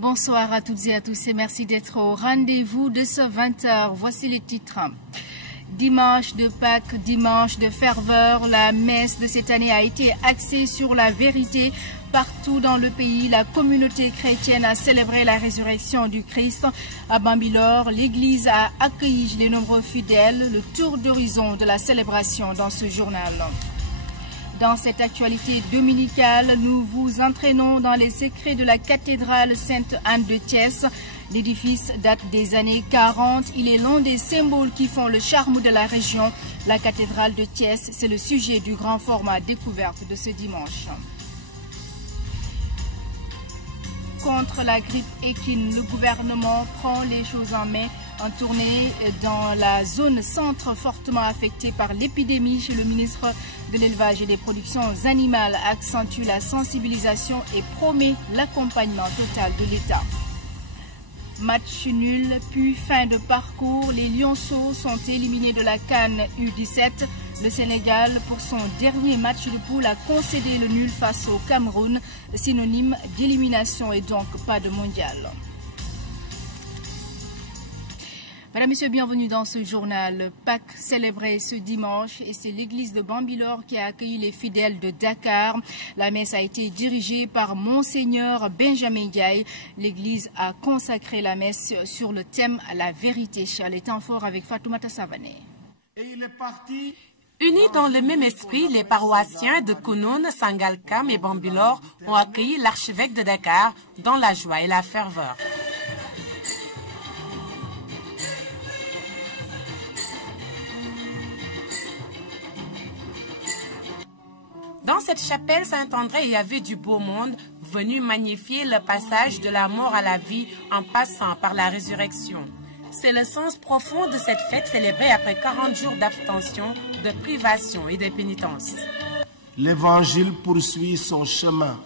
Bonsoir à toutes et à tous et merci d'être au rendez-vous de ce 20h. Voici les titres. Dimanche de Pâques, dimanche de ferveur, la messe de cette année a été axée sur la vérité. Partout dans le pays, la communauté chrétienne a célébré la résurrection du Christ. À Bambilor, l'église a accueilli les nombreux fidèles. Le tour d'horizon de la célébration dans ce journal. Dans cette actualité dominicale, nous vous entraînons dans les secrets de la cathédrale Sainte-Anne de Thiès. L'édifice date des années 40. Il est l'un des symboles qui font le charme de la région. La cathédrale de Thiès, c'est le sujet du grand format découverte de ce dimanche. Contre la grippe équine, le gouvernement prend les choses en main. En tournée dans la zone centre fortement affectée par l'épidémie, chez le ministre de l'Élevage et des Productions animales accentue la sensibilisation et promet l'accompagnement total de l'État. Match nul, puis fin de parcours. Les Lionceaux sont éliminés de la CAN U17. Le Sénégal, pour son dernier match de poule, a concédé le nul face au Cameroun, synonyme d'élimination et donc pas de mondial. Mesdames, Messieurs, bienvenue dans ce journal. Pâques célébré ce dimanche et c'est l'église de Bambilor qui a accueilli les fidèles de Dakar. La messe a été dirigée par Monseigneur Benjamin Ndiaye. L'église a consacré la messe sur le thème « La vérité ». Les temps forts avec Fatoumata Savané. Et il est parti. Unis dans le même esprit, les paroissiens de Kounoun, Sangalkam et Bambilor ont accueilli l'archevêque de Dakar dans la joie et la ferveur. Dans cette chapelle, Saint-André, il y avait du beau monde venu magnifier le passage de la mort à la vie en passant par la résurrection. C'est le sens profond de cette fête célébrée après 40 jours d'abstention, de privation et de pénitence. L'Évangile poursuit son chemin.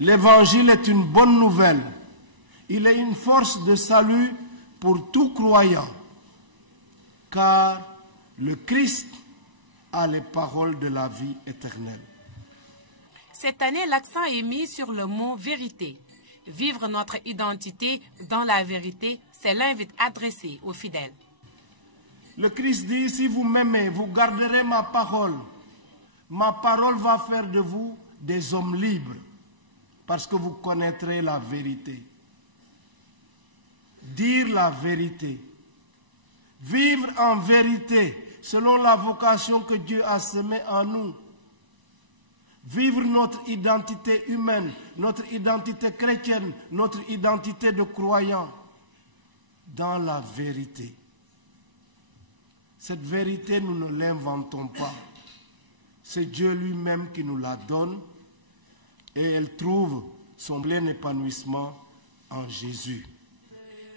L'Évangile est une bonne nouvelle. Il est une force de salut pour tout croyant. Car le Christ a les paroles de la vie éternelle. Cette année, l'accent est mis sur le mot « vérité ». Vivre notre identité dans la vérité, c'est l'invite adressé aux fidèles. Le Christ dit, si vous m'aimez, vous garderez ma parole. Ma parole va faire de vous des hommes libres, parce que vous connaîtrez la vérité. Dire la vérité, vivre en vérité, selon la vocation que Dieu a semée en nous. Vivre notre identité humaine, notre identité chrétienne, notre identité de croyant dans la vérité. Cette vérité, nous ne l'inventons pas. C'est Dieu lui-même qui nous la donne et elle trouve son plein épanouissement en Jésus.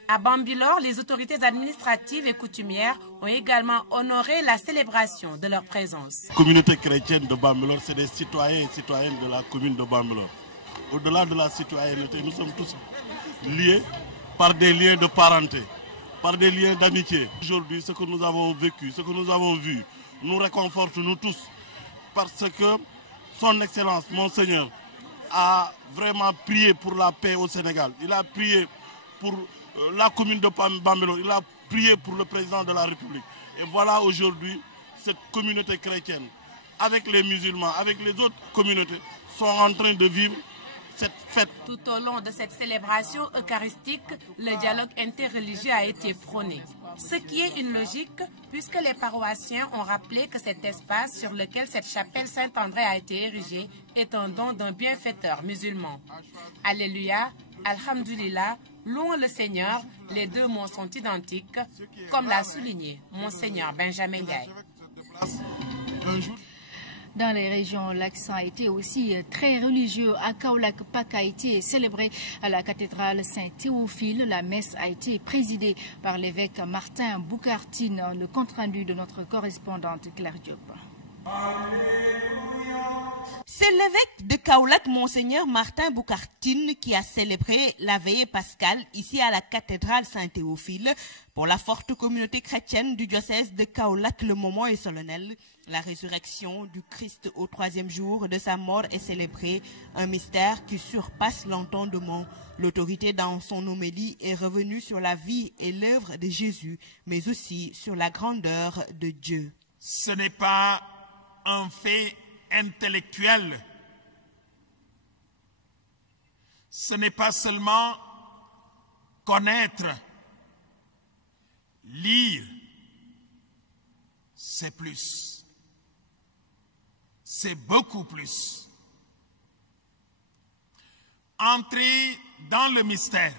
À Bambilor, les autorités administratives et coutumières ont également honoré la célébration de leur présence. La communauté chrétienne de Bambilor, c'est des citoyens et citoyennes de la commune de Bambilor. Au-delà de la citoyenneté, nous sommes tous liés par des liens de parenté, par des liens d'amitié. Aujourd'hui, ce que nous avons vécu, ce que nous avons vu, nous réconforte nous tous parce que son Excellence, Monseigneur, a vraiment prié pour la paix au Sénégal. Il a prié pour la commune de Bambilor, il a prié pour le président de la République. Et voilà aujourd'hui, cette communauté chrétienne, avec les musulmans, avec les autres communautés, sont en train de vivre cette fête. Tout au long de cette célébration eucharistique, le dialogue interreligieux a été prôné. Ce qui est une logique, puisque les paroissiens ont rappelé que cet espace sur lequel cette chapelle Saint-André a été érigée est un don d'un bienfaiteur musulman. Alléluia, Alhamdulillah, louons le Seigneur, les deux mots sont identiques, comme l'a souligné Monseigneur Benjamin Ndiaye. Dans les régions, l'accent a été aussi très religieux. À Kaolack, Pâques a été célébré à la cathédrale Saint-Théophile. La messe a été présidée par l'évêque Martin Boukartine. Le compte-rendu de notre correspondante Claire Diop. Alléluia. C'est l'évêque de Kaolack, Monseigneur Martin Boukartine, qui a célébré la veillée pascale ici à la cathédrale Saint-Théophile. Pour la forte communauté chrétienne du diocèse de Kaolack, le moment est solennel. La résurrection du Christ au 3e jour de sa mort est célébrée, un mystère qui surpasse l'entendement. L'autorité dans son homélie est revenue sur la vie et l'œuvre de Jésus, mais aussi sur la grandeur de Dieu. Ce n'est pas un fait intellectuel. Ce n'est pas seulement connaître, lire, c'est plus. C'est beaucoup plus. Entrer dans le mystère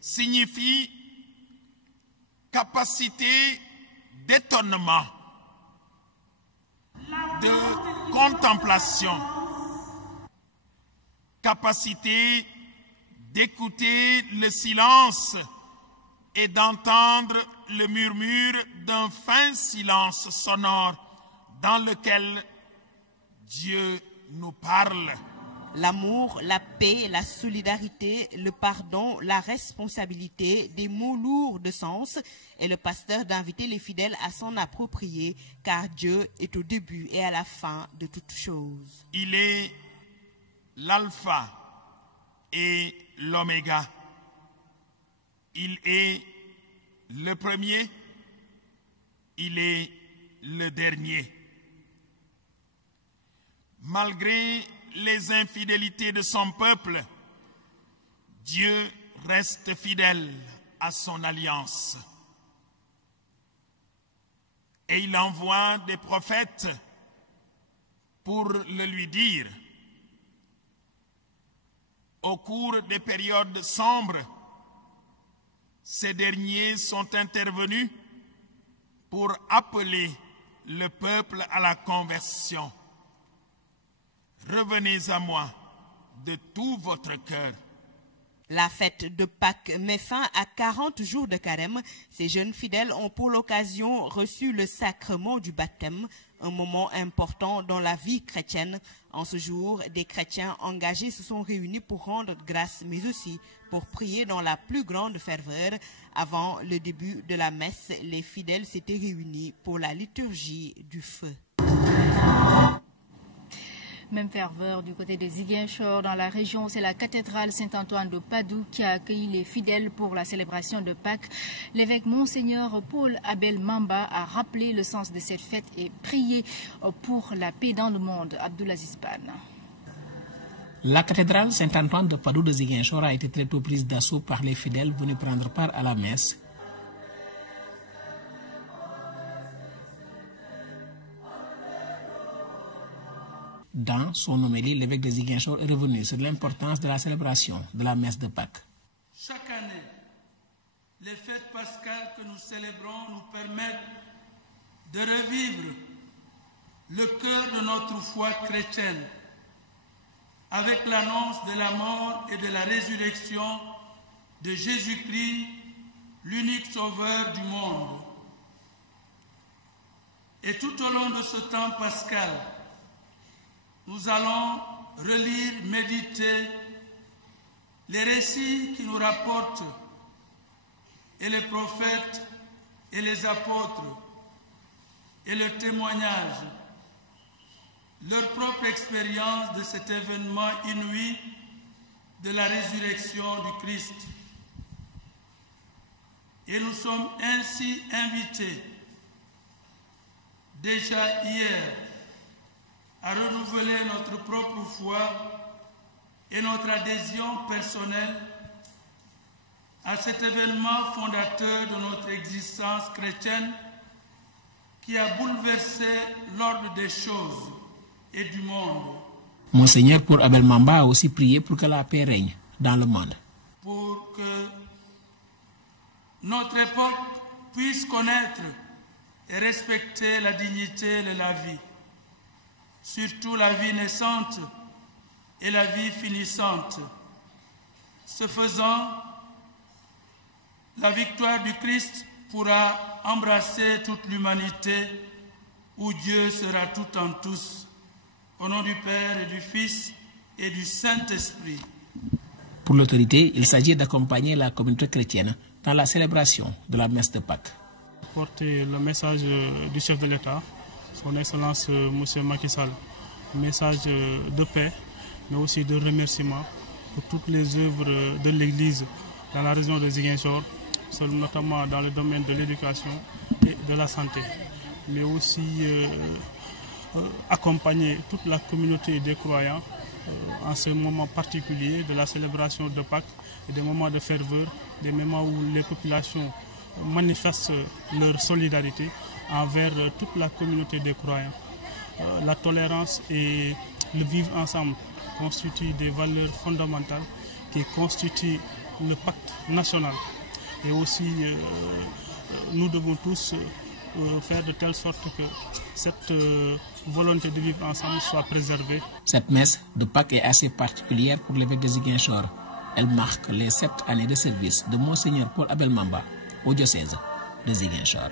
signifie capacité d'étonnement, de contemplation, capacité d'écouter le silence et d'entendre le murmure d'un fin silence sonore dans lequel Dieu nous parle. L'amour, la paix, la solidarité, le pardon, la responsabilité, des mots lourds de sens, et le pasteur d'inviter les fidèles à s'en approprier, car Dieu est au début et à la fin de toutes choses. Il est l'alpha et l'oméga. Il est le premier, il est le dernier. Malgré les infidélités de son peuple, Dieu reste fidèle à son alliance. Et il envoie des prophètes pour le lui dire. Au cours des périodes sombres, ces derniers sont intervenus pour appeler le peuple à la conversion. Revenez à moi de tout votre cœur. La fête de Pâques met fin à 40 jours de carême. Ces jeunes fidèles ont pour l'occasion reçu le sacrement du baptême, un moment important dans la vie chrétienne. En ce jour, des chrétiens engagés se sont réunis pour rendre grâce, mais aussi pour prier dans la plus grande ferveur. Avant le début de la messe, les fidèles s'étaient réunis pour la liturgie du feu. Même ferveur du côté de Ziguinchor dans la région, c'est la cathédrale Saint-Antoine de Padoue qui a accueilli les fidèles pour la célébration de Pâques. L'évêque Monseigneur Paul Abel Mamba a rappelé le sens de cette fête et prié pour la paix dans le monde. Abdoulaziz Pan. La cathédrale Saint-Antoine de Padoue de Ziguinchor a été très tôt prise d'assaut par les fidèles venus prendre part à la messe. Dans son homélie, l'évêque de Ziguinchor est revenu sur l'importance de la célébration de la messe de Pâques. Chaque année, les fêtes pascales que nous célébrons nous permettent de revivre le cœur de notre foi chrétienne avec l'annonce de la mort et de la résurrection de Jésus-Christ, l'unique sauveur du monde. Et tout au long de ce temps pascal, nous allons relire, méditer les récits qui nous rapportent et les prophètes et les apôtres et le témoignage, leur propre expérience de cet événement inouï de la résurrection du Christ. Et nous sommes ainsi invités, déjà hier, à renouveler notre propre foi et notre adhésion personnelle à cet événement fondateur de notre existence chrétienne qui a bouleversé l'ordre des choses et du monde. Monseigneur Paul Abel Mamba a aussi prié pour que la paix règne dans le monde. Pour que notre époque puisse connaître et respecter la dignité de la vie, surtout la vie naissante et la vie finissante. Ce faisant, la victoire du Christ pourra embrasser toute l'humanité où Dieu sera tout en tous. Au nom du Père et du Fils et du Saint-Esprit. Pour l'autorité, il s'agit d'accompagner la communauté chrétienne dans la célébration de la messe de Pâques. Porter le message du chef de l'État, son Excellence M. Macky Sall, message de paix, mais aussi de remerciement pour toutes les œuvres de l'Église dans la région de Ziguinchor, notamment dans le domaine de l'éducation et de la santé, mais aussi accompagner toute la communauté des croyants en ce moment particulier de la célébration de Pâques et des moments de ferveur, des moments où les populations manifestent leur solidarité envers toute la communauté des croyants. La tolérance et le vivre ensemble constituent des valeurs fondamentales qui constituent le pacte national. Et aussi, nous devons tous faire de telle sorte que cette volonté de vivre ensemble soit préservée. Cette messe de Pâques est assez particulière pour l'évêque de Ziguinchor. Elle marque les 7 années de service de Monseigneur Paul Abel Mamba au diocèse de Ziguinchor.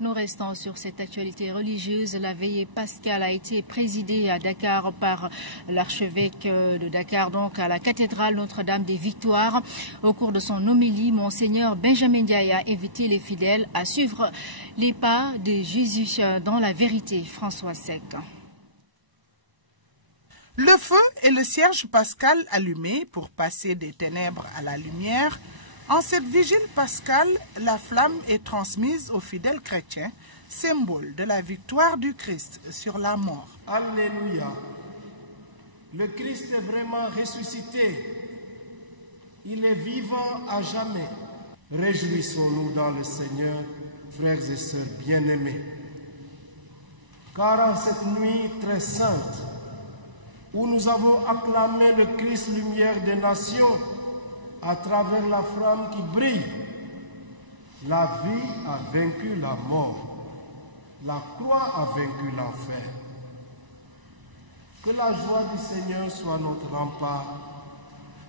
Nous restons sur cette actualité religieuse. La veillée pascale a été présidée à Dakar par l'archevêque de Dakar, donc à la cathédrale Notre-Dame des Victoires. Au cours de son homélie, Monseigneur Benjamin Ndiaye a invité les fidèles à suivre les pas de Jésus dans la vérité. François Sec. Le feu et le cierge pascal allumés pour passer des ténèbres à la lumière. En cette vigile pascale, la flamme est transmise aux fidèles chrétiens, symbole de la victoire du Christ sur la mort. Alléluia. Le Christ est vraiment ressuscité. Il est vivant à jamais. Réjouissons-nous dans le Seigneur, frères et sœurs bien-aimés. Car en cette nuit très sainte, où nous avons acclamé le Christ lumière des nations, à travers la flamme qui brille, la vie a vaincu la mort, la croix a vaincu l'enfer. Que la joie du Seigneur soit notre rempart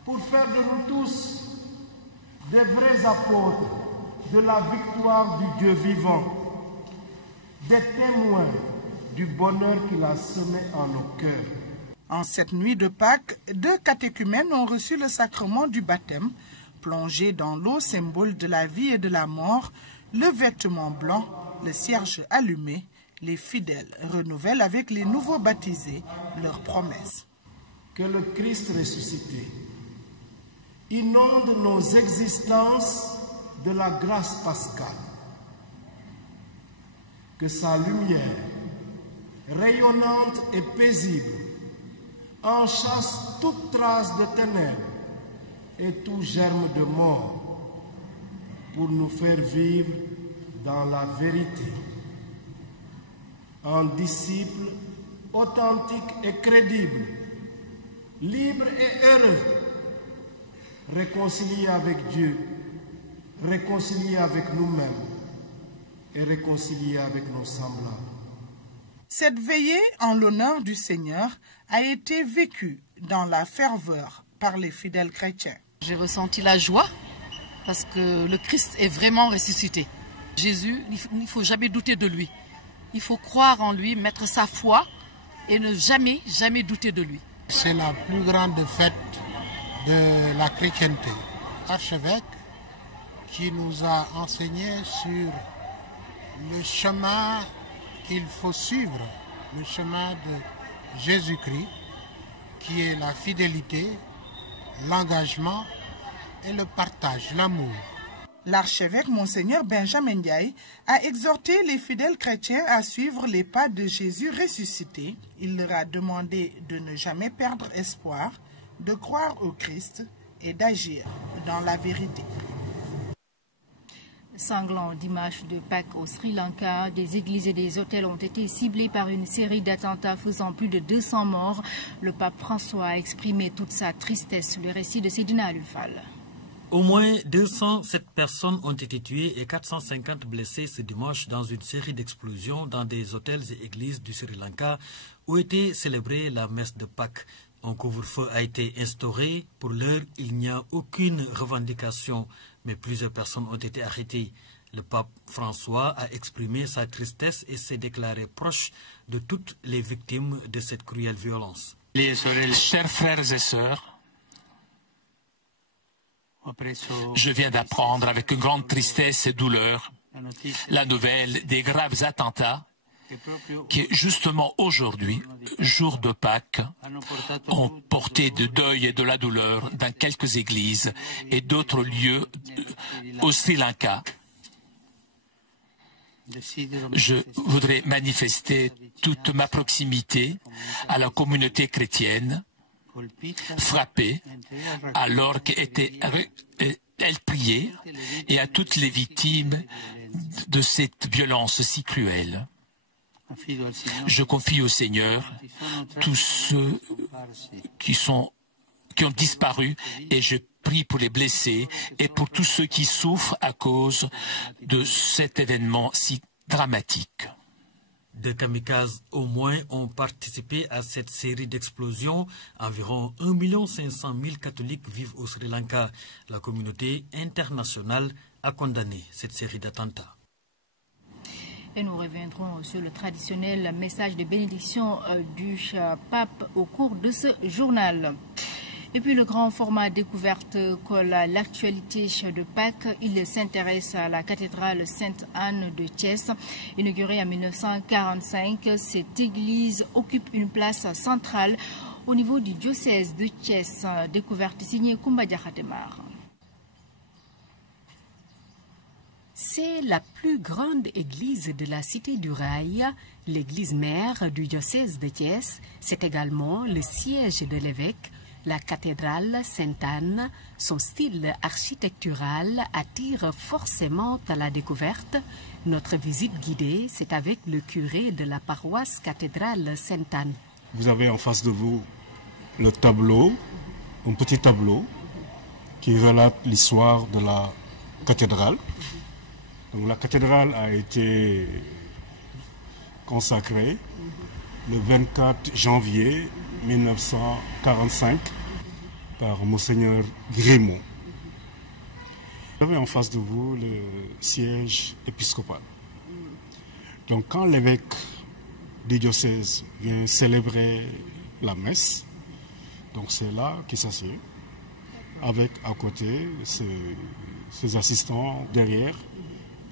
pour faire de nous tous des vrais apôtres de la victoire du Dieu vivant, des témoins du bonheur qu'il a semé en nos cœurs. En cette nuit de Pâques, 2 catéchumènes ont reçu le sacrement du baptême, plongé dans l'eau, symbole de la vie et de la mort, le vêtement blanc, le cierge allumé. Les fidèles renouvellent avec les nouveaux baptisés leurs promesses. Que le Christ ressuscité inonde nos existences de la grâce pascale. Que sa lumière, rayonnante et paisible, enchasse toute trace de ténèbres et tout germe de mort pour nous faire vivre dans la vérité. En disciples authentiques et crédibles, libres et heureux, réconciliés avec Dieu, réconciliés avec nous-mêmes et réconciliés avec nos semblables. Cette veillée en l'honneur du Seigneur a été vécue dans la ferveur par les fidèles chrétiens. J'ai ressenti la joie parce que le Christ est vraiment ressuscité. Jésus, il ne faut jamais douter de lui. Il faut croire en lui, mettre sa foi et ne jamais douter de lui. C'est la plus grande fête de la chrétienté. Archevêque qui nous a enseigné sur le chemin qu'il faut suivre, le chemin de Jésus-Christ, qui est la fidélité, l'engagement et le partage, l'amour. L'archevêque Monseigneur Benjamin Ndiaye a exhorté les fidèles chrétiens à suivre les pas de Jésus ressuscité. Il leur a demandé de ne jamais perdre espoir, de croire au Christ et d'agir dans la vérité. Sanglant dimanche de Pâques au Sri Lanka, des églises et des hôtels ont été ciblés par une série d'attentats faisant plus de 200 morts. Le pape François a exprimé toute sa tristesse sur le récit de Seydina Alufal. Au moins 207 personnes ont été tuées et 450 blessées ce dimanche dans une série d'explosions dans des hôtels et églises du Sri Lanka où était célébrée la messe de Pâques. Un couvre-feu a été instauré. Pour l'heure, il n'y a aucune revendication, mais plusieurs personnes ont été arrêtées. Le pape François a exprimé sa tristesse et s'est déclaré proche de toutes les victimes de cette cruelle violence. Chers frères et sœurs, je viens d'apprendre avec une grande tristesse et douleur la nouvelle des graves attentats qui, justement aujourd'hui, jour de Pâques, ont porté de deuil et de la douleur dans quelques églises et d'autres lieux au Sri Lanka. Je voudrais manifester toute ma proximité à la communauté chrétienne frappée alors qu'elle priait et à toutes les victimes de cette violence si cruelle. Je confie au Seigneur tous ceux qui ont disparu et je prie pour les blessés et pour tous ceux qui souffrent à cause de cet événement si dramatique. Des kamikazes au moins ont participé à cette série d'explosions. Environ 1 500 000 catholiques vivent au Sri Lanka. La communauté internationale a condamné cette série d'attentats. Et nous reviendrons sur le traditionnel message de bénédiction du pape au cours de ce journal. Et puis le grand format découverte colle l'actualité de Pâques. Il s'intéresse à la cathédrale Sainte-Anne de Thiès. Inaugurée en 1945, cette église occupe une place centrale au niveau du diocèse de Thiès. Découverte signée Koumba Diakhatemar. C'est la plus grande église de la cité du Rail, l'église mère du diocèse de Thiès. C'est également le siège de l'évêque. La cathédrale Sainte-Anne, son style architectural attire forcément à la découverte. Notre visite guidée, c'est avec le curé de la paroisse cathédrale Sainte-Anne. Vous avez en face de vous le tableau, un petit tableau qui relate l'histoire de la cathédrale. Donc, la cathédrale a été consacrée le 24 janvier 1945 par Monseigneur Grémaud. Vous avez en face de vous le siège épiscopal. Donc quand l'évêque du diocèse vient célébrer la messe, donc c'est là qu'il s'assied, avec à côté ses assistants derrière.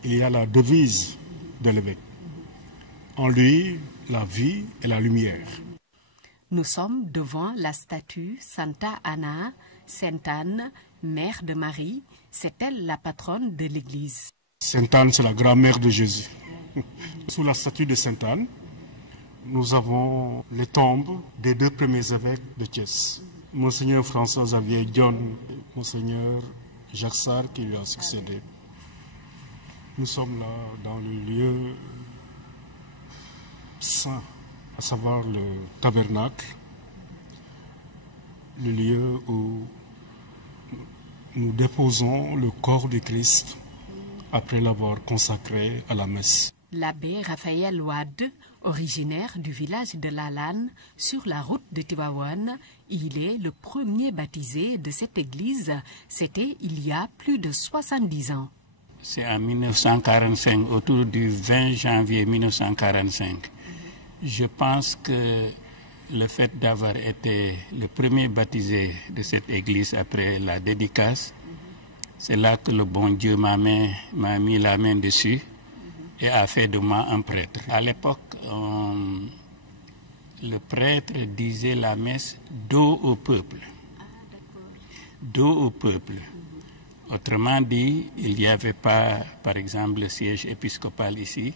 Il y a la devise de l'évêque. En lui, la vie et la lumière. Nous sommes devant la statue Santa Anna, Sainte Anne, mère de Marie. C'est elle la patronne de l'église. Sainte Anne, c'est la grand-mère de Jésus. Sous la statue de Sainte Anne, nous avons les tombes des 2 premiers évêques de Thiès. Monseigneur François-Xavier Dione, Monseigneur Jacques Sarr qui lui a succédé. Nous sommes là dans le lieu saint, à savoir le tabernacle, le lieu où nous déposons le corps du Christ après l'avoir consacré à la messe. L'abbé Raphaël Ouad, originaire du village de Lalane, sur la route de Tivaouane, il est le premier baptisé de cette église. C'était il y a plus de 70 ans. C'est en 1945, autour du 20 janvier 1945. Je pense que le fait d'avoir été le premier baptisé de cette église après la dédicace, c'est là que le bon Dieu m'a mis la main dessus et a fait de moi un prêtre. À l'époque, le prêtre disait la messe dos au peuple. Dos au peuple. Autrement dit, il n'y avait pas, par exemple, le siège épiscopal ici,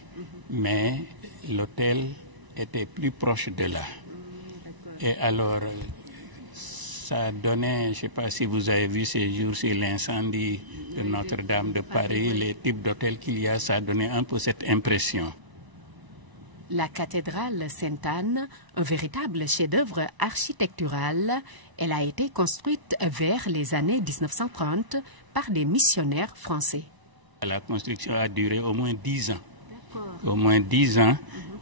mais l'autel était plus proche de là. Et alors, ça donnait, je ne sais pas si vous avez vu ces jours-ci l'incendie de Notre-Dame de Paris, les types d'hôtels qu'il y a, ça donnait un peu cette impression. La cathédrale Sainte-Anne, un véritable chef-d'œuvre architectural, elle a été construite vers les années 1930 par des missionnaires français. La construction a duré au moins 10 ans. Au moins 10 ans,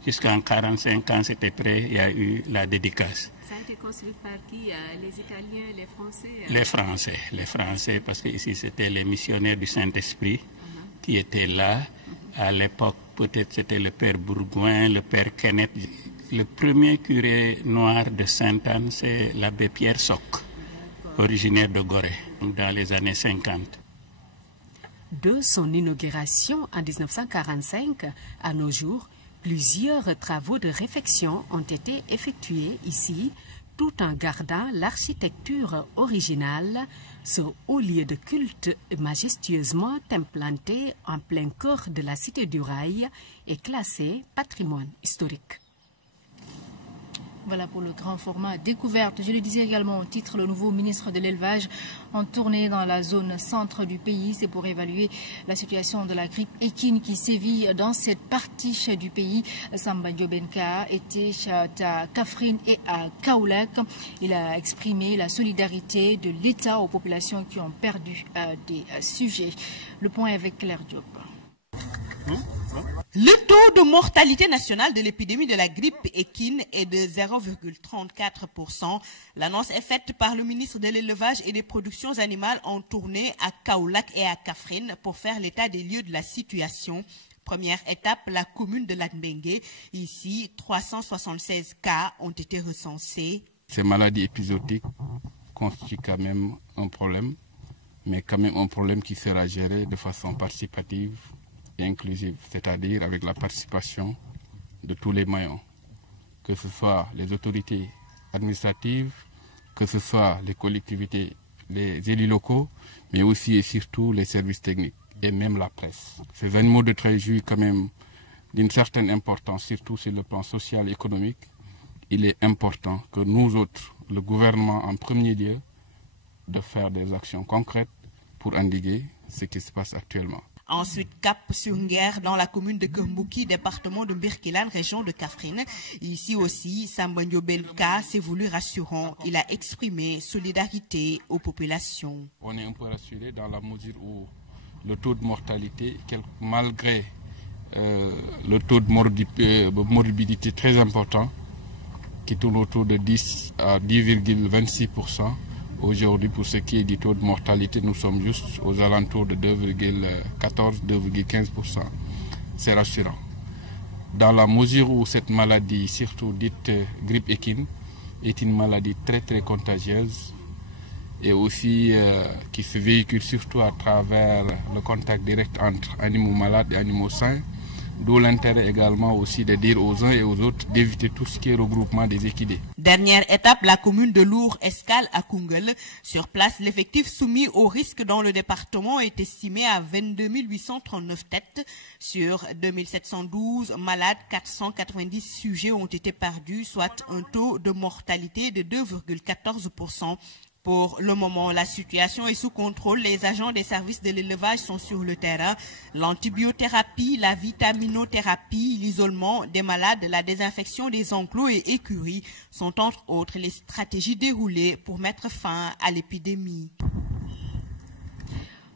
jusqu'en 45 ans, c'était prêt, il y a eu la dédicace. Ça a été construit par qui? Les Italiens, les Français? Les Français, parce que ici c'était les missionnaires du Saint-Esprit qui étaient là. À l'époque, peut-être c'était le père Bourgoin, le père Kenneth. Le premier curé noir de Sainte-Anne, c'est l'abbé Pierre Soc, originaire de Gorée, dans les années 50. De son inauguration en 1945 à nos jours, plusieurs travaux de réfection ont été effectués ici, tout en gardant l'architecture originale. Ce haut lieu de culte majestueusement implanté en plein cœur de la cité du Rail est classé patrimoine historique. Voilà pour le grand format découverte. Je le disais également au titre, le nouveau ministre de l'élevage en tournée dans la zone centre du pays. C'est pour évaluer la situation de la grippe équine qui sévit dans cette partie du pays. Samba Diobenka était à Kaffrine et à Kaolack. Il a exprimé la solidarité de l'État aux populations qui ont perdu des sujets. Le point avec Claire Diop. Le taux de mortalité nationale de l'épidémie de la grippe équine est de 0,34%. L'annonce est faite par le ministre de l'Élevage et des Productions animales en tournée à Kaolack et à Kaffrine pour faire l'état des lieux de la situation. Première étape, la commune de Latmingué. Ici, 376 cas ont été recensés. Ces maladies épisodiques constituent quand même un problème, mais quand même un problème qui sera géré de façon participative et inclusive, c'est-à-dire avec la participation de tous les maillons, que ce soit les autorités administratives, que ce soit les collectivités, les élus locaux, mais aussi et surtout les services techniques et même la presse. Ces animaux de trait jouissent quand même d'une certaine importance, surtout sur le plan social et économique. Il est important que nous autres, le gouvernement en premier lieu, de faire des actions concrètes pour endiguer ce qui se passe actuellement. Ensuite, cap sur Nguer dans la commune de Kermbouki, département de Birkelane, région de Kaffrine. Ici aussi, Samba Diobenka s'est voulu rassurant. Il a exprimé solidarité aux populations. On est un peu rassuré dans la mesure où le taux de mortalité, malgré le taux de morbidité très important, qui tourne autour de 10 à 10,26%, aujourd'hui, pour ce qui est du taux de mortalité, nous sommes juste aux alentours de 2,14-2,15%. C'est rassurant. Dans la mesure où cette maladie, surtout dite grippe équine, est une maladie très très contagieuse et aussi qui se véhicule surtout à travers le contact direct entre animaux malades et animaux sains. D'où l'intérêt également aussi de dire aux uns et aux autres d'éviter tout ce qui est regroupement des équidés. Dernière étape, la commune de Lour escale à Koungheul. Sur place, l'effectif soumis au risque dans le département est estimé à 22 839 têtes. Sur 2712 malades, 490 sujets ont été perdus, soit un taux de mortalité de 2,14%. Pour le moment, la situation est sous contrôle. Les agents des services de l'élevage sont sur le terrain. L'antibiothérapie, la vitaminothérapie, l'isolement des malades, la désinfection des enclos et écuries sont entre autres les stratégies déroulées pour mettre fin à l'épidémie.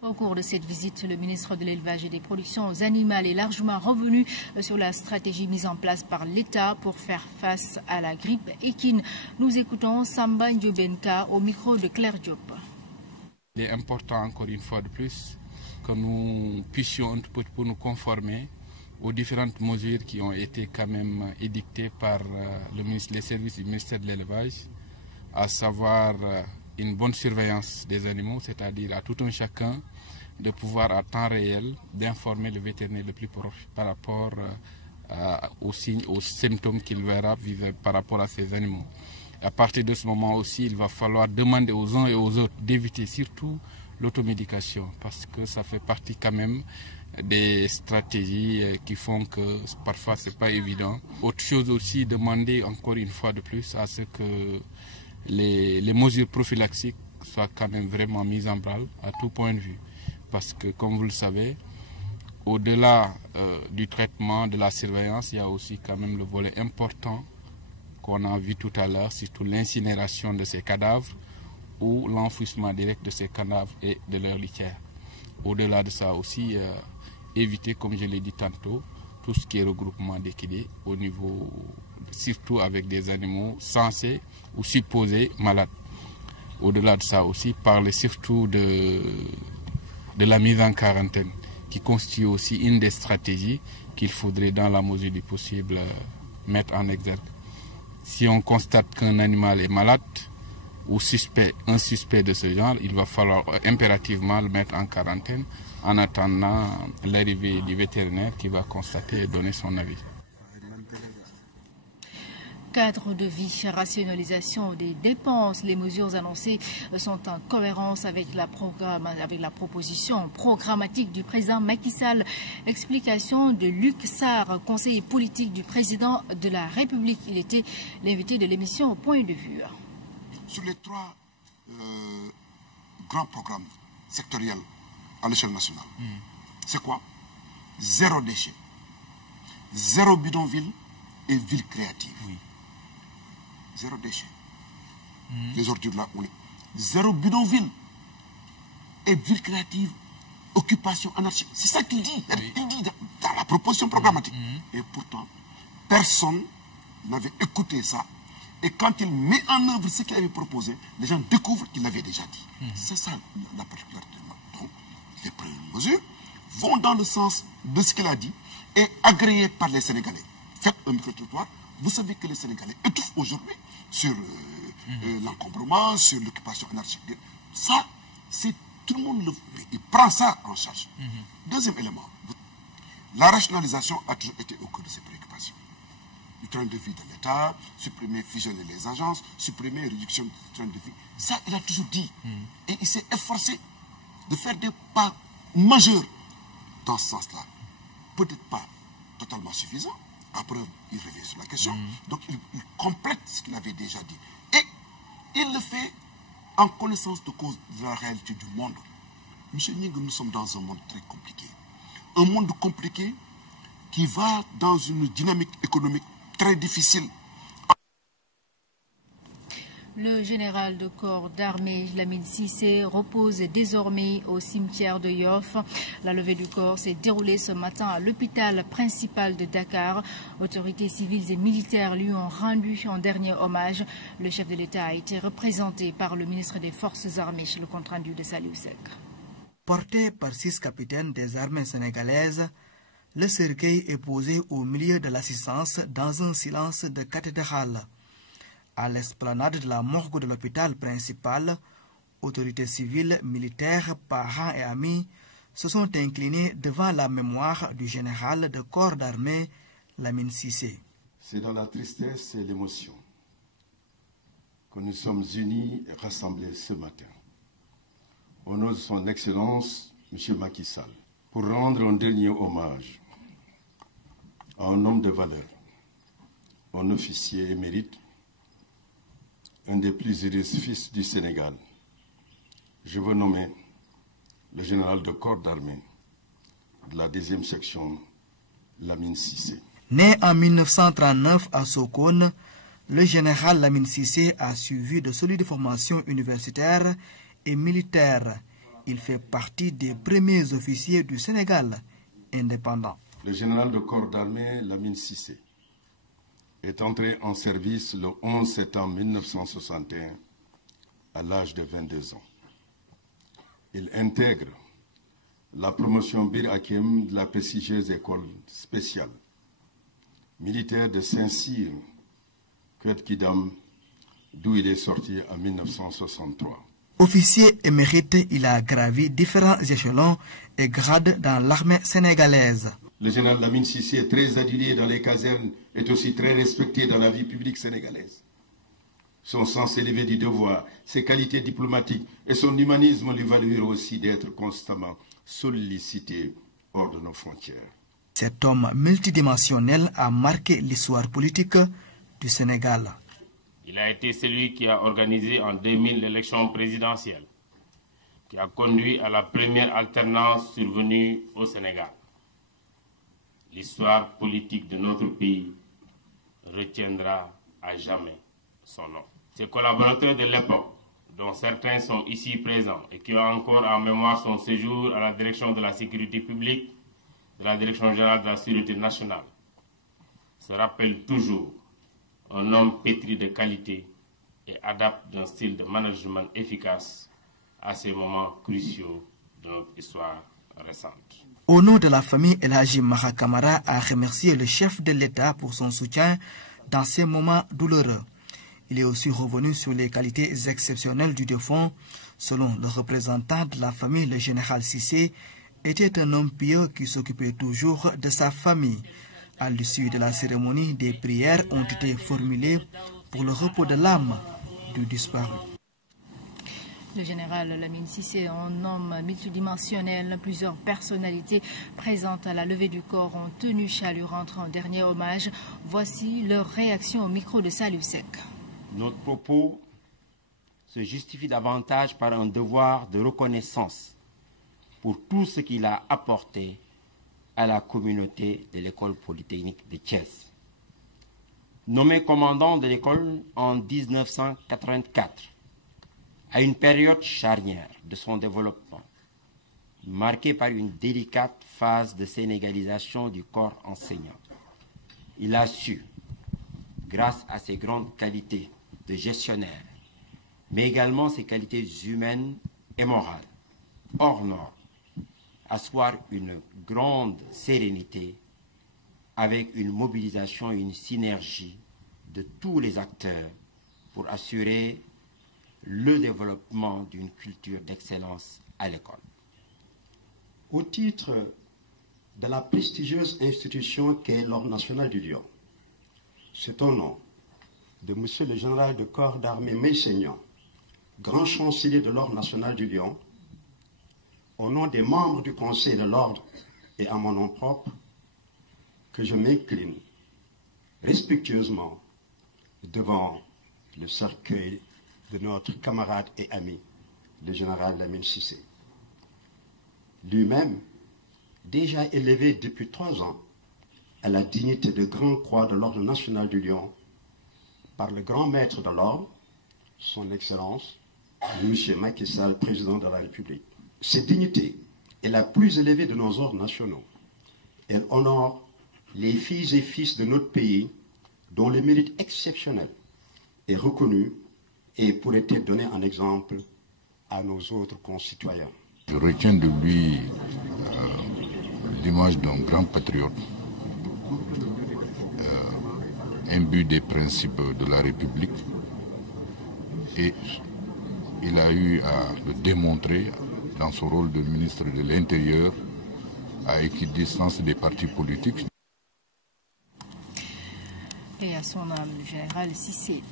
Au cours de cette visite, le ministre de l'Élevage et des Productions animales est largement revenu sur la stratégie mise en place par l'État pour faire face à la grippe équine. Nous écoutons Samba Diobenka au micro de Claire Diop. Il est important encore une fois de plus que nous puissions un peu pour nous conformer aux différentes mesures qui ont été quand même édictées par les services du ministère de l'Élevage, à savoir une bonne surveillance des animaux, c'est-à-dire à tout un chacun de pouvoir à temps réel d'informer le vétérinaire le plus proche par rapport aux signes, aux symptômes qu'il verra par rapport à ces animaux. À partir de ce moment aussi, il va falloir demander aux uns et aux autres d'éviter surtout l'automédication, parce que ça fait partie quand même des stratégies qui font que parfois c'est pas évident. Autre chose aussi, demander encore une fois de plus à ce que les mesures prophylaxiques soient quand même vraiment mises en branle à tout point de vue. Parce que, comme vous le savez, au-delà du traitement, de la surveillance, il y a aussi quand même le volet important qu'on a vu tout à l'heure, surtout l'incinération de ces cadavres ou l'enfouissement direct de ces cadavres et de leur litière. Au-delà de ça aussi, éviter, comme je l'ai dit tantôt, tout ce qui est regroupement d'équidés au niveau, surtout avec des animaux censés ou supposés malades. Au-delà de ça aussi, parler surtout de la mise en quarantaine, qui constitue aussi une des stratégies qu'il faudrait dans la mesure du possible mettre en exergue. Si on constate qu'un animal est malade ou un suspect de ce genre, il va falloir impérativement le mettre en quarantaine en attendant l'arrivée du vétérinaire qui va constater et donner son avis. Cadre de vie, rationalisation des dépenses, les mesures annoncées sont en cohérence avec la proposition programmatique du président Macky Sall. Explication de Luc Sarr, conseiller politique du président de la République. Il était l'invité de l'émission Au Point de Vue. Sur les 3 grands programmes sectoriels à l'échelle nationale, c'est quoi? 0 déchet, 0 bidonville et ville créative. 0 déchet. Les ordures là, oui. 0 bidonville et ville créative, occupation anarchique. C'est ça qu'il dit. Il dit dans la proposition programmatique. Et pourtant, personne n'avait écouté ça. Et quand il met en œuvre ce qu'il avait proposé, les gens découvrent qu'il l'avait déjà dit. C'est ça la particularité. Donc, les premières mesures vont dans le sens de ce qu'il a dit et agréées par les Sénégalais. Faites un micro-trottoir. Vous savez que les Sénégalais étouffent aujourd'hui sur l'encombrement, sur l'occupation anarchique. Ça, c'est tout le monde il prend ça en charge. Deuxième élément, la rationalisation a toujours été au cœur de ses préoccupations. Du train de vie de l'État, supprimer, fusionner les agences, supprimer, réduction du train de vie. Ça, il a toujours dit. Et il s'est efforcé de faire des pas majeurs dans ce sens-là. Peut-être pas totalement suffisant. Après, il revient sur la question. Donc, il complète ce qu'il avait déjà dit. Et il le fait en connaissance de cause de la réalité du monde. Monsieur Ning, nous sommes dans un monde très compliqué. Un monde compliqué qui va dans une dynamique économique très difficile. Le général de corps d'armée Lamine Cissé repose désormais au cimetière de Yoff. La levée du corps s'est déroulée ce matin à l'hôpital principal de Dakar. Autorités civiles et militaires lui ont rendu un dernier hommage. Le chef de l'État a été représenté par le ministre des Forces armées chez le compte-rendu de Saliou Seck. Porté par 6 capitaines des armées sénégalaises, le cercueil est posé au milieu de l'assistance dans un silence de cathédrale. À l'esplanade de la morgue de l'hôpital principal, autorités civiles, militaires, parents et amis se sont inclinés devant la mémoire du général de corps d'armée Lamine Cissé. C'est dans la tristesse et l'émotion que nous sommes unis et rassemblés ce matin, au nom de son Excellence, M. Macky Sall, pour rendre un dernier hommage à un homme de valeur, un officier émérite, un des plus illustres fils du Sénégal. Je veux nommer le général de corps d'armée de la 2e section, Lamine Cissé. Né en 1939 à Sokone, le général Lamine Cissé a suivi de solides formations universitaires et militaires. Il fait partie des premiers officiers du Sénégal indépendant. Le général de corps d'armée Lamine Cissé est entré en service le 11 septembre 1961 à l'âge de 22 ans. Il intègre la promotion Bir Hakim de la prestigieuse école spéciale militaire de Saint-Cyr, Kidam, d'où il est sorti en 1963. Officier émérite, il a gravi différents échelons et grades dans l'armée sénégalaise. Le général Lamine Cissé est très adulé dans les casernes, est aussi très respecté dans la vie publique sénégalaise. Son sens élevé du devoir, ses qualités diplomatiques et son humanisme lui valurent aussi d'être constamment sollicité hors de nos frontières. Cet homme multidimensionnel a marqué l'histoire politique du Sénégal. Il a été celui qui a organisé en 2000 l'élection présidentielle, qui a conduit à la première alternance survenue au Sénégal. L'histoire politique de notre pays retiendra à jamais son nom. Ses collaborateurs de l'époque, dont certains sont ici présents et qui ont encore en mémoire son séjour à la direction de la sécurité publique, de la direction générale de la sécurité nationale, se rappellent toujours un homme pétri de qualité et adapte d'un style de management efficace à ces moments cruciaux de notre histoire récente. Au nom de la famille, El Hadji Maha Camara a remercié le chef de l'État pour son soutien dans ces moments douloureux. Il est aussi revenu sur les qualités exceptionnelles du défunt. Selon le représentant de la famille, le général Cissé était un homme pieux qui s'occupait toujours de sa famille. À l'issue de la cérémonie, des prières ont été formulées pour le repos de l'âme du disparu. Le général Lamine Cissé, un homme multidimensionnel, plusieurs personnalités présentes à la levée du corps ont tenu à lui rendre un dernier hommage. Voici leur réaction au micro de Salou Sek. Notre propos se justifie davantage par un devoir de reconnaissance pour tout ce qu'il a apporté à la communauté de l'école polytechnique de Thiès. Nommé commandant de l'école en 1984, à une période charnière de son développement, marquée par une délicate phase de sénégalisation du corps enseignant, il a su, grâce à ses grandes qualités de gestionnaire, mais également ses qualités humaines et morales, hors normes, asseoir une grande sérénité avec une mobilisation et une synergie de tous les acteurs pour assurer le développement d'une culture d'excellence à l'école. Au titre de la prestigieuse institution qu'est l'Ordre national du Lion, c'est au nom de Monsieur le général de corps d'armée Meïsseignan, grand chancelier de l'Ordre national du Lion, au nom des membres du Conseil de l'Ordre et à mon nom propre, que je m'incline respectueusement devant le cercueil de notre camarade et ami, le général Lamine Cissé. Lui-même, déjà élevé depuis 3 ans à la dignité de Grand Croix de l'Ordre national du Lion par le grand maître de l'Ordre, son Excellence, M. Macky Sall, président de la République. Cette dignité est la plus élevée de nos ordres nationaux. Elle honore les filles et fils de notre pays dont le mérite exceptionnel est reconnu et pourrait être donné en exemple à nos autres concitoyens. Je retiens de lui l'image d'un grand patriote, imbu des principes de la République, et il a eu à le démontrer dans son rôle de ministre de l'Intérieur à équidistance des partis politiques. Et à son âme, le général Cissé.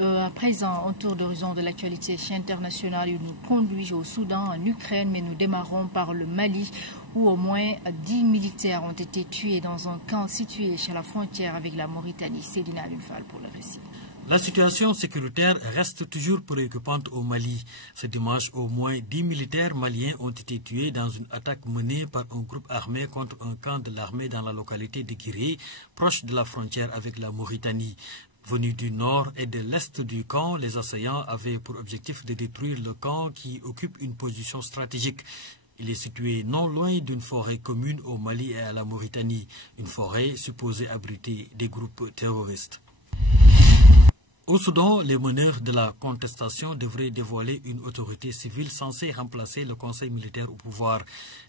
À présent, un tour d'horizon de l'actualité internationale, il nous conduit au Soudan, en Ukraine, mais nous démarrons par le Mali, où au moins 10 militaires ont été tués dans un camp situé chez la frontière avec la Mauritanie. Cédina Lunfal pour le récit. La situation sécuritaire reste toujours préoccupante au Mali. Ce dimanche, au moins 10 militaires maliens ont été tués dans une attaque menée par un groupe armé contre un camp de l'armée dans la localité de Guiré, proche de la frontière avec la Mauritanie. Venus du nord et de l'est du camp, les assaillants avaient pour objectif de détruire le camp qui occupe une position stratégique. Il est situé non loin d'une forêt commune au Mali et à la Mauritanie, une forêt supposée abriter des groupes terroristes. Au Soudan, les meneurs de la contestation devraient dévoiler une autorité civile censée remplacer le conseil militaire au pouvoir.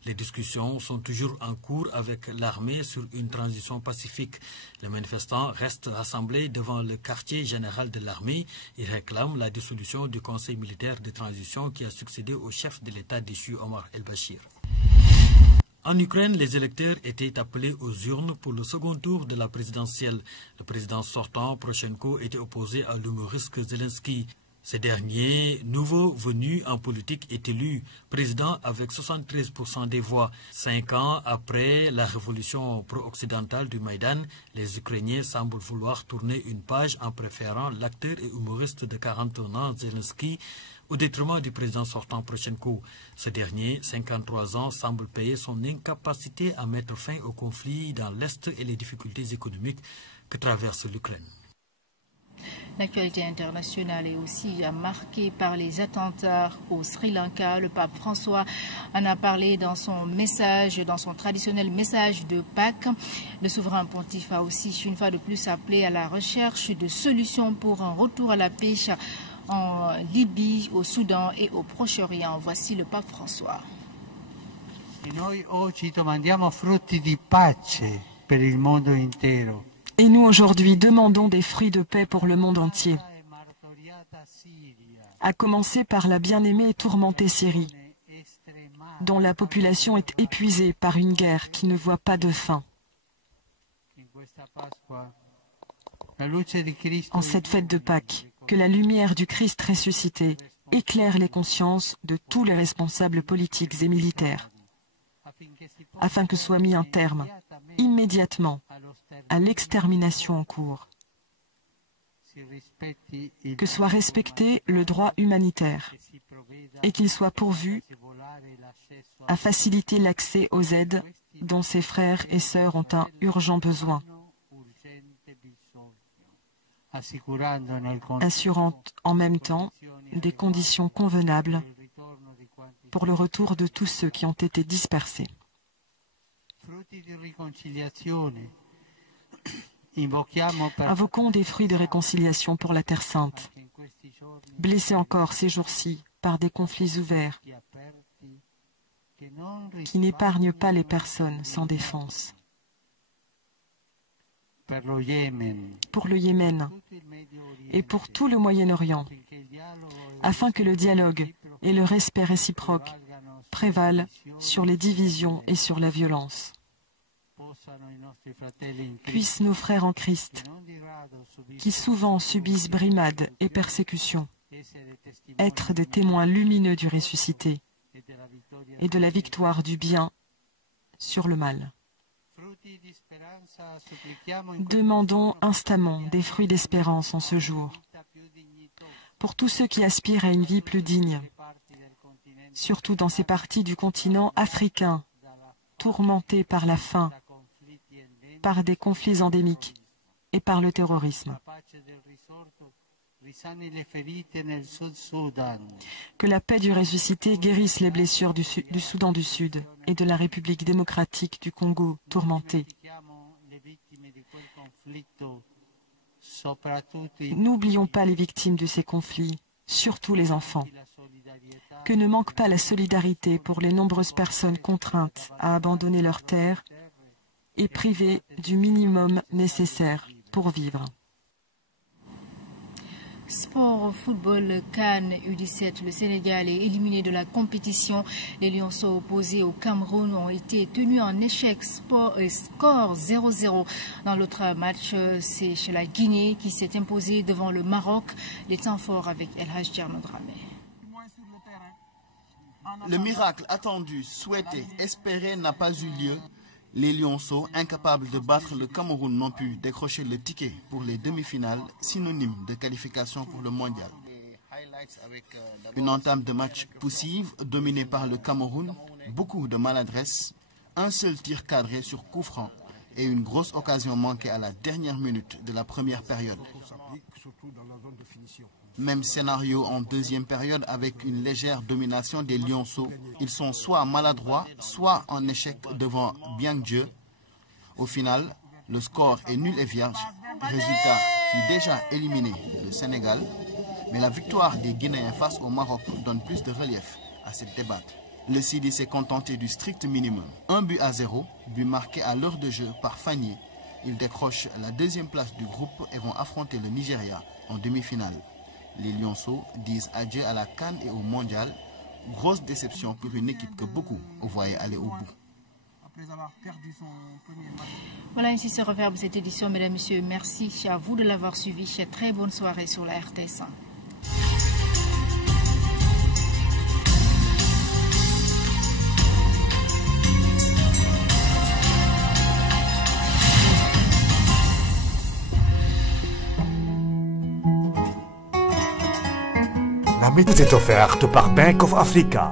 Les discussions sont toujours en cours avec l'armée sur une transition pacifique. Les manifestants restent rassemblés devant le quartier général de l'armée. Ils réclament la dissolution du conseil militaire de transition qui a succédé au chef de l'État déchu Omar el-Bashir. En Ukraine, les électeurs étaient appelés aux urnes pour le second tour de la présidentielle. Le président sortant, Poroshenko, était opposé à l'humoriste Zelensky. Ce dernier, nouveau venu en politique, est élu président avec 73% des voix. 5 ans après la révolution pro-occidentale du Maïdan, les Ukrainiens semblent vouloir tourner une page en préférant l'acteur et humoriste de 41 ans, Zelensky, au détriment du président sortant Poroshenko. Ce dernier, 53 ans, semble payer son incapacité à mettre fin au conflit dans l'Est et les difficultés économiques que traverse l'Ukraine. L'actualité internationale est aussi marquée par les attentats au Sri Lanka. Le pape François en a parlé dans son message, dans son traditionnel message de Pâques. Le souverain pontife a aussi une fois de plus appelé à la recherche de solutions pour un retour à la paix en Libye, au Soudan et au Proche-Orient. Voici le pape François. Et nous aujourd'hui demandons des fruits de paix pour le monde entier, à commencer par la bien-aimée et tourmentée Syrie, dont la population est épuisée par une guerre qui ne voit pas de fin. En cette fête de Pâques, que la lumière du Christ ressuscité éclaire les consciences de tous les responsables politiques et militaires, afin que soit mis un terme, immédiatement, à l'extermination en cours. Que soit respecté le droit humanitaire et qu'il soit pourvu à faciliter l'accès aux aides dont ses frères et sœurs ont un urgent besoin, assurant en même temps des conditions convenables pour le retour de tous ceux qui ont été dispersés. Invoquons des fruits de réconciliation pour la Terre Sainte, blessée encore ces jours-ci par des conflits ouverts qui n'épargnent pas les personnes sans défense. Pour le Yémen et pour tout le Moyen-Orient, afin que le dialogue et le respect réciproque prévalent sur les divisions et sur la violence. Puissent nos frères en Christ, qui souvent subissent brimades et persécutions, être des témoins lumineux du ressuscité et de la victoire du bien sur le mal. Demandons instamment des fruits d'espérance en ce jour, pour tous ceux qui aspirent à une vie plus digne, surtout dans ces parties du continent africain, tourmentées par la faim, par des conflits endémiques et par le terrorisme. Que la paix du ressuscité guérisse les blessures du Soudan du Sud et de la République démocratique du Congo tourmentée. N'oublions pas les victimes de ces conflits, surtout les enfants. Que ne manque pas la solidarité pour les nombreuses personnes contraintes à abandonner leur terre et privées du minimum nécessaire pour vivre. Sport football CAN U17, le Sénégal est éliminé de la compétition. Les Lionceaux opposés au Cameroun ont été tenus en échec, score 0-0. Dans l'autre match, c'est chez la Guinée qui s'est imposée devant le Maroc. Les temps forts avec El Hadj Thierno Dramé. Le miracle attendu, souhaité, espéré n'a pas eu lieu. Les Lionceaux, incapables de battre le Cameroun, n'ont pu décrocher le ticket pour les demi-finales, synonyme de qualification pour le mondial. Une entame de match poussive, dominée par le Cameroun, beaucoup de maladresse, un seul tir cadré sur coup franc et une grosse occasion manquée à la dernière minute de la première période. Même scénario en deuxième période avec une légère domination des Lionceaux. Ils sont soit maladroits, soit en échec devant bien Dieu. Au final, le score est nul et vierge, résultat qui déjà éliminé le Sénégal. Mais la victoire des Guinéens face au Maroc donne plus de relief à cette débat. Le Sidi s'est contenté du strict minimum. 1-0, but marqué à l'heure de jeu par Fagné. Ils décrochent la deuxième place du groupe et vont affronter le Nigeria en demi-finale. Les Lionceaux disent adieu à la CAN et au Mondial. Grosse déception pour une équipe que beaucoup voyaient aller au bout. Voilà, ainsi se referme cette édition, mesdames et messieurs. Merci à vous de l'avoir suivi. Très bonne soirée sur la RTS 1. La minute est offerte par Bank of Africa.